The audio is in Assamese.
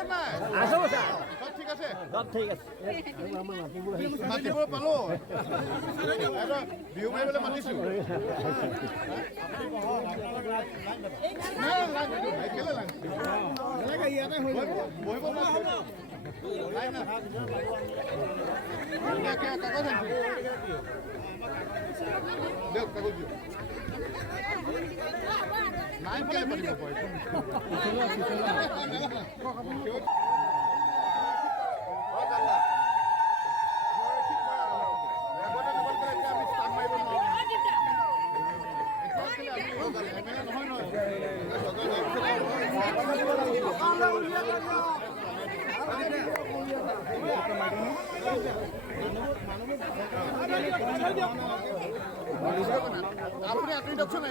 আছে নাই আছো ছাৰ সব ঠিক আছে সব ঠিক আছে মাতিব পালো বিহু মাৰিবলৈ মাতিছো কাগজ নাই কেলে পাতিব আপনি আপনি দেখছেন